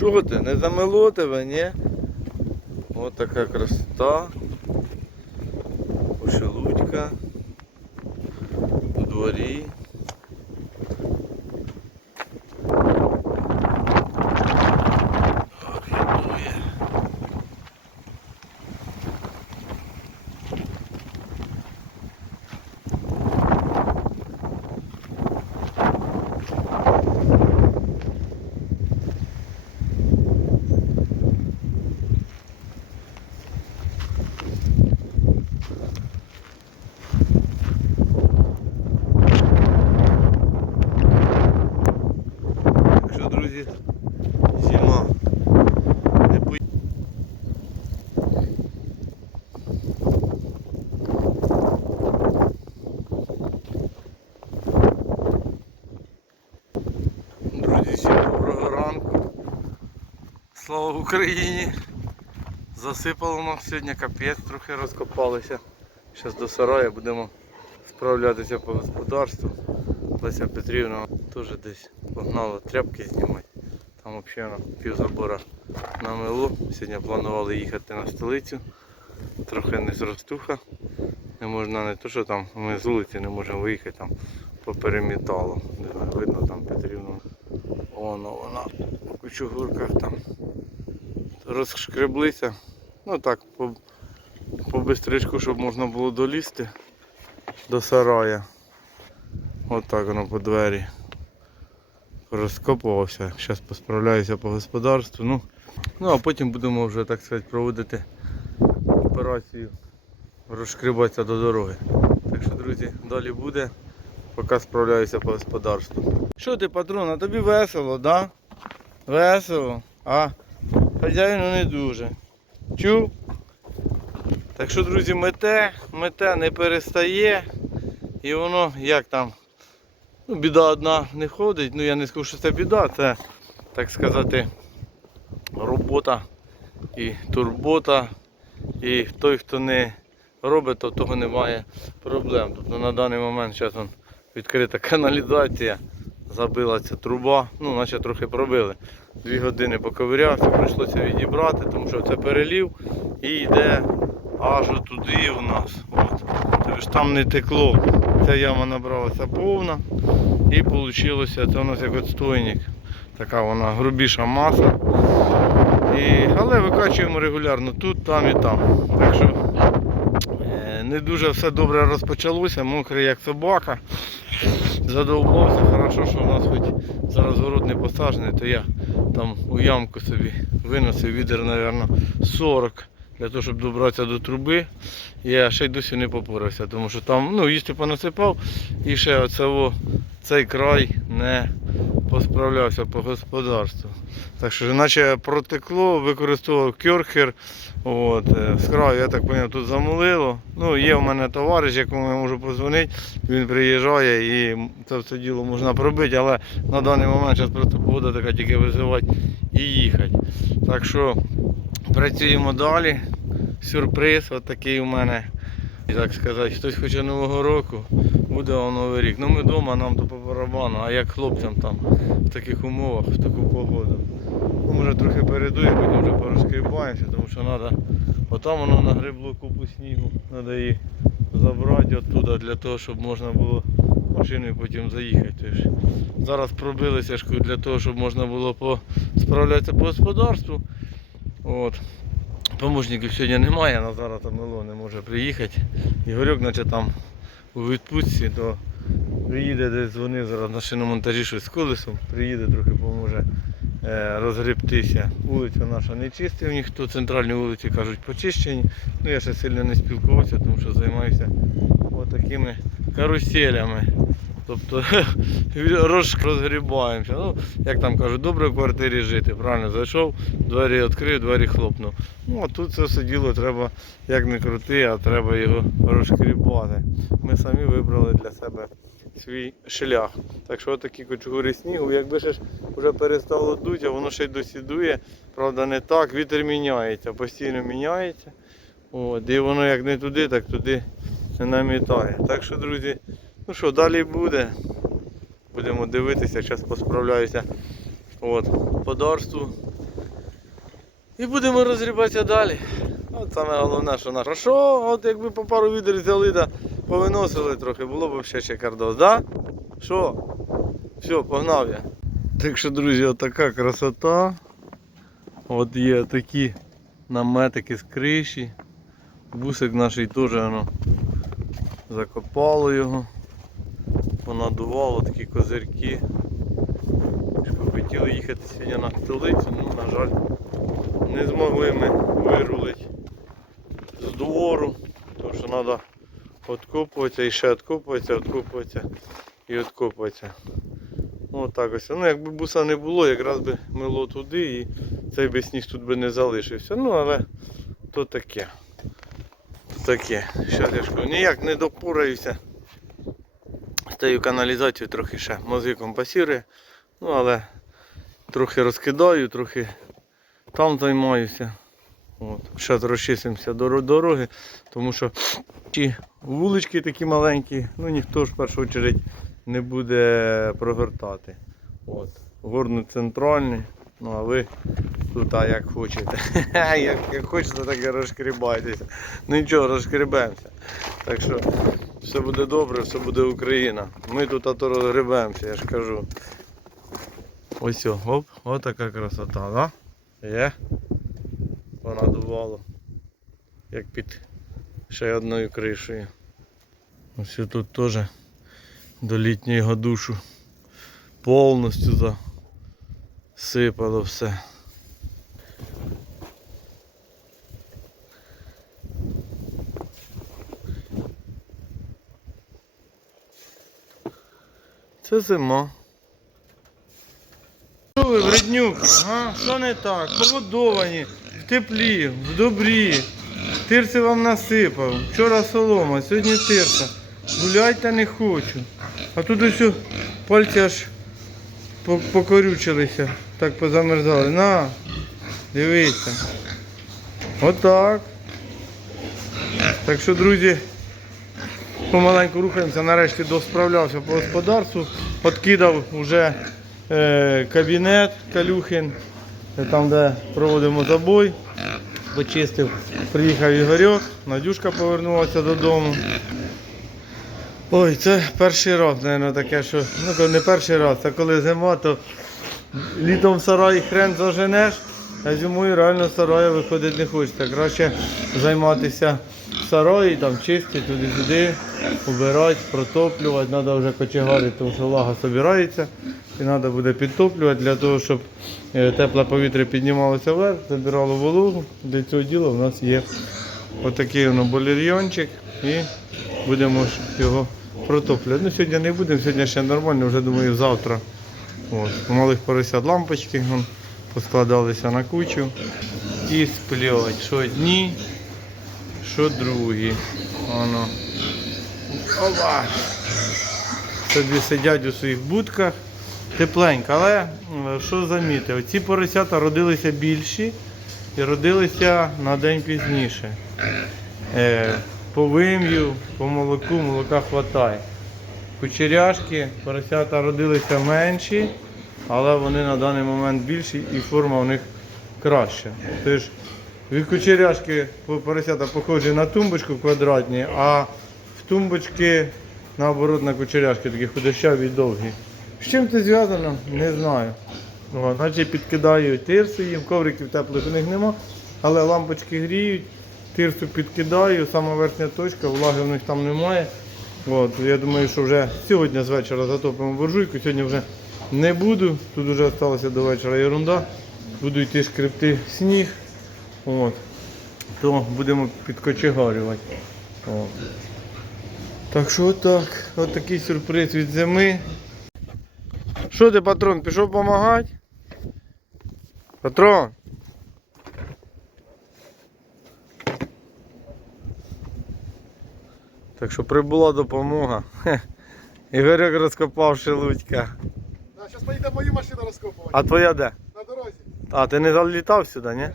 Що ти, не замело тебе, ні? Ось така красота. Пошелудька. У дворі. Ох, дує. Так що, друзі, зима. Не пой... Друзі, доброго ранку. Слава Україні! Засипало нам сьогодні капець, трохи розкопалися. Зараз до сарая будемо справлятися по господарству. Леся Петрівна теж десь погнала тряпки знімати. Там взагалі пів забора намело. Сьогодні планували їхати на столицю. Трохи не зростуха. Не можна не то, що там ми з вулиці не можемо виїхати там по переміталу. Не знаю, видно там Петрівну. Воно вона у кучугурках там розшкреблися. Ну так, по, по бистричку, щоб можна було долізти до сарая. Отак воно по двері. Розкопувався. Зараз посправляюся по господарству. Ну, ну а потім будемо вже, так сказати, проводити операцію розшкрібатися до дороги. Так що, друзі, далі буде, поки справляюся по господарству. Що ти, патрон, а тобі весело, да? Весело. А хазяїну не дуже. Чув? Так що, друзі, мете, мете не перестає. І воно як там. Ну, біда одна не ходить. Ну я не скажу, що це біда, це так сказати робота і турбота. І той, хто не робить, то того немає проблем. Тобто на даний момент зараз відкрита каналізація, забилася труба, ну наче трохи пробили. Дві години поковирявся, прийшлося відібрати, тому що це перелів і йде аж туди у нас. От. Тобто ж там не текло. Ця яма набралася повна і вийшло, це у нас як отстойник. Така вона грубіша маса. І, але викачуємо регулярно тут, там і там. Так що е, не дуже все добре розпочалося, мокрий як собака. Задовбався, хорошо, що у нас хоч зараз город не посаджений, то я там у ямку собі виносив відер, мабуть, 40 для того, щоб добратися до труби. Я ще й досі не попорався, тому що там ну, їсти понасипав і ще оце, о, цей край не посправлявся по господарству. Так що, наче протекло, використовував кьорхер. От, е, з краю, я так зрозумів, тут замулило. Ну, є в мене товариш, якому я можу позвонити, він приїжджає і це все діло можна пробити, але на даний момент зараз просто погода така тільки визивати і їхати. Так що працюємо далі. Сюрприз такий у мене. І так сказати, хтось хоче Нового року, буде Новий рік. Ну ми вдома, нам то по барабану, а як хлопцям там в таких умовах, в таку погоду. Ну, може трохи передує, потім вже порозкріпаємося, тому що треба, отам воно нагребло купу снігу, треба її забрати оттуда для того, щоб можна було машиною потім заїхати. Зараз пробилися для того, щоб можна було справлятися по господарству. От. Помощників сьогодні немає, Назара Тамило не може приїхати. Ігорьок, наче там у відпустці, то приїде десь дзвонив зараз на шиномонтажі щось з колесом, приїде, трохи поможе е, розгребтися. Вулиця наша не чистив ніхто, центральні вулиці кажуть почищені. Ну я ще сильно не спілкувався, тому що займаюся отакими каруселями. Тобто розгрібаємося. Ну, як там кажуть, добре в квартирі жити. Правильно зайшов, двері відкрив, двері хлопнув. Ну а тут це все діло треба як не крути, а треба його розшкрібати. Ми самі вибрали для себе свій шлях. Так що такі кочугури снігу, якби ще ж вже перестало дути, а воно ще й досі дує. Правда, не так, вітер міняється, постійно міняється. От, і воно як не туди, так туди намітає. Так що, друзі, ну що, далі буде. Будемо дивитися, зараз посправляюся. От, подарству. І будемо розгрібатися далі. От саме головне, що наше. Що, от якби по пару відер взяли да повиносили трохи, було б ще ще кардос, да? Що? Все, погнав я. Так що, друзі, отака красота. От є такі наметики з криші. Бусик наш теж воно закопало його. Понадувало такі козирки. Хотіли їхати сьогодні на столицю, ну, на жаль, не змогли ми вирулити з двору, тому що треба відкопуватися і ще відкопуватися, відкопуватися і відкопуватися. Ну так ось. Ну якби буса не було, якраз би мило туди і цей би сніг тут би не залишився. Ну але то таке. Таке. Щас я ніяк не допораюся. З й каналізацію трохи ще мозиком пасірує. Ну але трохи розкидаю, трохи там займаюся. От. Зараз розчистимося до дороги, тому що ті вулички такі маленькі, ну ніхто ж в першу чергу не буде прогортати. От. Горно центральний, ну а ви тут а як хочете. як, як хочете, так і розшкрібайтеся. Ну нічого, розшкрібемося. Так що все буде добре, все буде Україна. Ми тут а то розгребемося, я ж кажу. Ось оп, от така красота, да? Є. Понадувало. Як під ще одною кришею. Ось тут теж до літнього душу повністю засипало все. Це зима. Що ви, вреднюк? А? Що не так? Погодовані, в теплі, в добрі. Тирси вам насипав. Вчора солома, сьогодні тирса. Гуляйте не хочу. А тут ось пальці аж покорючилися, так позамерзали. На, дивіться. Отак. Так що, друзі, помаленьку рухаємося, нарешті досправлявся по господарству, откидав вже е, кабінет Калюхин, е, там де проводимо забой, почистив, приїхав Ігорьок, Надюшка повернулася додому. Ой, це перший раз, мабуть, таке, що ну не перший раз, це коли зима, то літом в сараї хрен заженеш, а зимою реально з сараю виходити не хочеться. Краще займатися в там чистити туди-сюди, убирати, протоплювати. Треба вже кочегарити, тому що влага збирається і треба буде підтоплювати для того, щоб е, тепле повітря піднімалося вверх, забирало вологу. Для цього діла в нас є отакий воно болірйончик і будемо його протоплювати. Ну, сьогодні не будемо, сьогодні ще нормально, вже думаю завтра. От. У малих поросят лампочки вон, поскладалися на кучу і сплять. Що одні, що другі. Воно. Опа! Собі сидять у своїх будках. Тепленько, але що замітив? Ці поросята родилися більші і родилися на день пізніше. Е, по вим'ю, по молоку, молока вистачає. Кучеряшки, поросята родилися менші, але вони на даний момент більші і форма у них краща. Тож від кучеряшки по- поросята похожі на тумбочку квадратні, а в тумбочки наоборот на кучеряшки такі худощаві і довгі. З чим це зв'язано? Не знаю. О, Значить підкидаю тирси їм, ковриків теплих у них нема, але лампочки гріють, тирсу підкидаю, сама верхня точка, влаги в них там немає. От, я думаю, що вже сьогодні з вечора затопимо буржуйку, сьогодні вже не буду, тут вже залишилося до вечора ерунда. Буду йти шкребти сніг. От. То будемо підкочегарювати. От. Так що отак, от такий сюрприз від зими. Що ти, патрон, пішов допомагати? Патрон. Так що прибула допомога. Хе. Ігорьок розкопав шелудька. Да, сейчас поїде мою машину розкопувати. А твоя де? На дорозі. А, ти не залітав сюди, ні?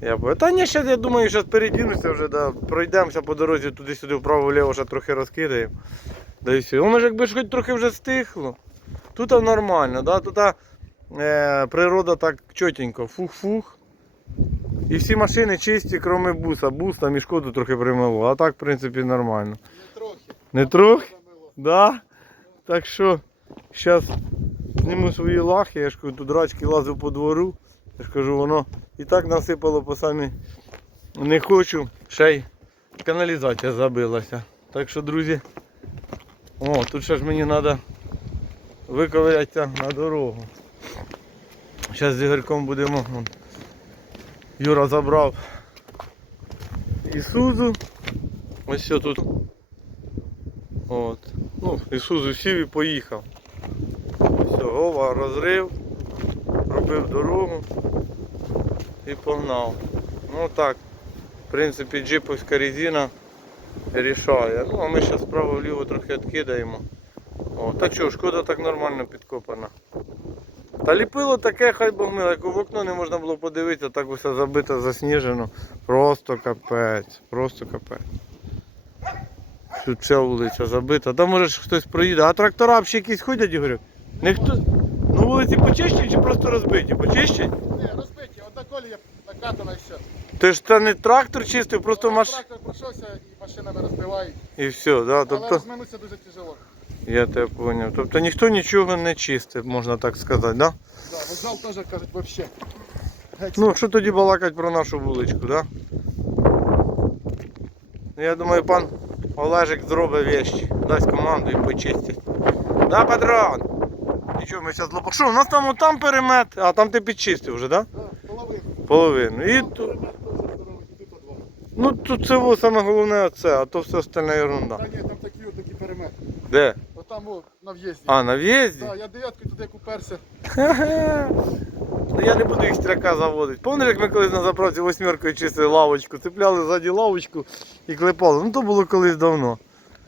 Я бо. Та ні, ще я думаю, зараз передінуся вже, да, пройдемося по дорозі туди-сюди вправо-вліво, ще трохи розкидаємо. Да і все. Воно ж якби ж хоч трохи вже стихло. Тут нормально, да? тут е, природа так чотенько, фух-фух. І всі машини чисті, крім буса. Бус там і шкоду трохи примило. А так, в принципі, нормально. Не трохи. Не трохи? Да? Так що, зараз зніму свої лахи, я ж кажу, тут рачки лазив по двору. Я ж кажу, воно і так насипало по самі не хочу. Ще й каналізація забилася. Так що, друзі, о, тут ще ж мені треба виковирятися на дорогу. Зараз з Ігорьком будемо. Юра забрав Ісузу. Ось все тут. От. Ну, Ісузу сів і поїхав. Все, Вова розрив, робив дорогу і погнав. Ну так, в принципі, джиповська резина рішає. Ну, а ми зараз справа-вліво трохи відкидаємо. О, та що, шкода так нормально підкопана. Та ліпило таке, хай Бог мило, як в окно не можна було подивитися, так усе забито, засніжено. Просто капець, просто капець. Тут вся вулиця забита. Там може ж хтось проїде. А трактора взагалі якісь ходять, Ігорю? Ніхто. Ну вулиці почищені чи просто розбиті? Почищені? Ні, розбиті, одна колія накатана і все. Ти ж це не трактор чистив, просто маш... Трактор пройшовся і машинами розбивають. І все, да? Але тобто. розминутися дуже тяжело. Я тебе зрозумів. Тобто ніхто нічого не чистив, можна так сказати, да? Да, вокзал теж кажуть взагалі. Ну, що тоді балакать про нашу вуличку, да? Ну, Я думаю, пан Олежик зробить вещі, дасть команду і почистить. Да, Петрон? Нічого, ми зараз лопах. Що, у нас там там перемет, а там ти підчистив вже, да? Да, половину. Половину. І тут, ну тут це саме головне оце, а то все остальне ерунда. Та ні, там такі от такі перемет. Де? Отам на в'їзді. А, на в'їзді? Так, я дев'яткою туди куперся. Ну я не буду їх стряка заводити. Пам'ятаєш, як ми колись на заправці восьмеркою чистили лавочку, цепляли ззаді лавочку і клепали. Ну то було колись давно.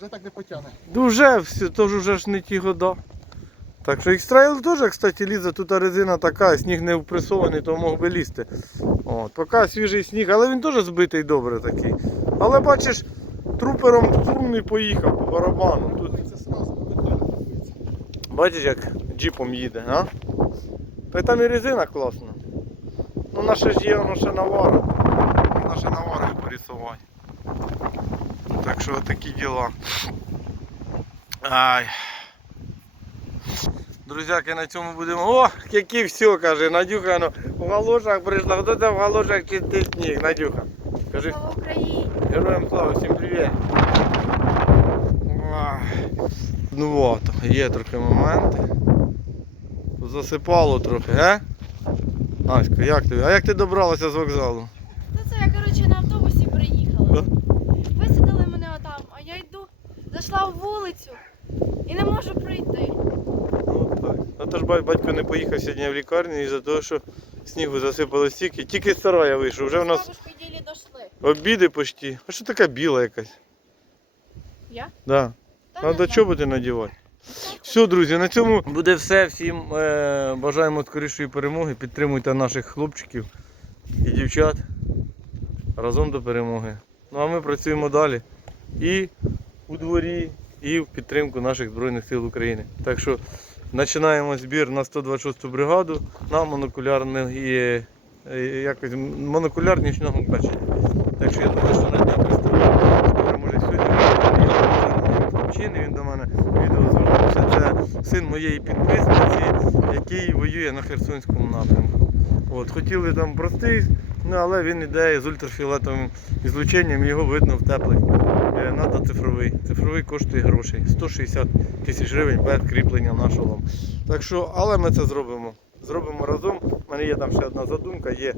Вже так не потягне. Ну вже все, то ж вже ж не ті года. Так що ікстрайл теж, кстати, лізе, тут резина така, сніг не впресований, то мог би лізти. От, поки свіжий сніг, але він теж збитий добре такий. Але бачиш, трупером струнний поїхав по барабану. Бачиш, як джипом їде, а? Та й там і резина класна. Ну наша ж є, воно ще навара. Наша навара порисувати. Так що такі діла. Ай. Друзяки, на цьому будемо. О, які все, каже, Надюха, ну, в галошах прийшла. Хто там в галошах чистить сніг, Надюха? Кажи. Слава Україні! Героям слава, всім привіт. Ну от, є трохи моменти. Засипало трохи, ге? Аська, як ти? А як ти добралася з вокзалу? Ну це я коротше на автобусі приїхала. Висадили мене отам, а я йду, зайшла в вулицю і не можу пройти. Ну так. Ну то ж батько не поїхав сьогодні в лікарню із-за того, що снігу засипало стільки. Тільки з сарая вийшов. Вже в нас ділі дошли. обіди почти. А що така біла якась? Я? Да. Треба знаю. чоботи надівати. Все, друзі, на цьому буде все. Всім е, бажаємо скорішої перемоги. Підтримуйте наших хлопчиків і дівчат разом до перемоги. Ну а ми працюємо далі і у дворі, і в підтримку наших Збройних сил України. Так що починаємо збір на 126-ту бригаду на монокулярний е, е, якось монокуляр нічного бачення. Так що я думаю, що на днях представлю. Скоро може сьогодні. Хлопчини, він до мене відео звернувся. Це син моєї підписниці, який воює на Херсонському напрямку. От, хотіли там простий, ну, але він іде з ультрафіолетовим ізлученням, його видно в теплих. Е, Надо цифровий. Цифровий коштує грошей. 160 тисяч гривень без кріплення на шолом. Так що, але ми це зробимо. Зробимо разом. У мене є там ще одна задумка, є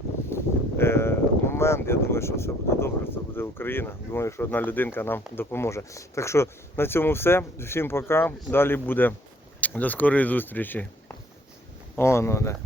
е, момент. Я думаю, що все буде добре, все буде Україна. Думаю, що одна людинка нам допоможе. Так що на цьому все. Всім пока. Далі буде. До скорої зустрічі. О, ну де.